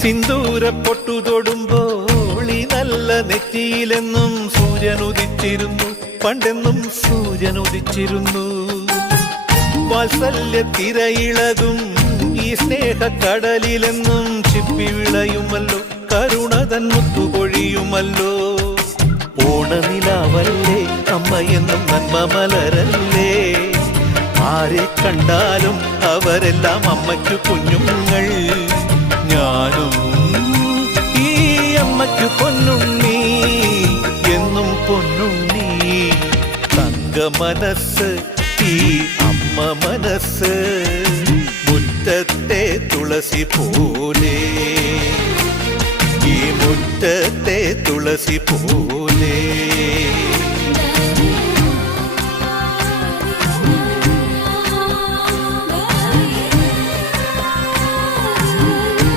സിന്ദൂര പൊട്ടു തൊടുമ്പോൾ ഈ നല്ല നെറ്റിയിലെന്നും സൂര്യൻ ഉദിച്ചിരുന്നു പണ്ടെന്നും സൂര്യൻ ഉദിച്ചിരുന്നു വാത്സല്യ തിരയിളകും ഈ സ്നേഹ കടലിലെന്നും ചിപ്പി വിളയുമല്ലോ കരുണതൻ മുത്തുപൊഴിയുമല്ലോ ഓണനിലാവല്ലേ അമ്മയെന്നും നന്മ മലരല്ലേ? ആരെ കണ്ടാലും അവരെല്ലാം അമ്മയ്ക്ക് കുഞ്ഞുങ്ങൾ. അമ്മയ്ക്കു പൊന്നുണ്ണി എന്നും പൊന്നുണ്ണി തങ്ക മനസ്സ് ഈ അമ്മ മനസ്സ് മുറ്റത്തെ തുളസി പോലെ. ഈ മുറ്റത്തെ തുളസി പോലെ.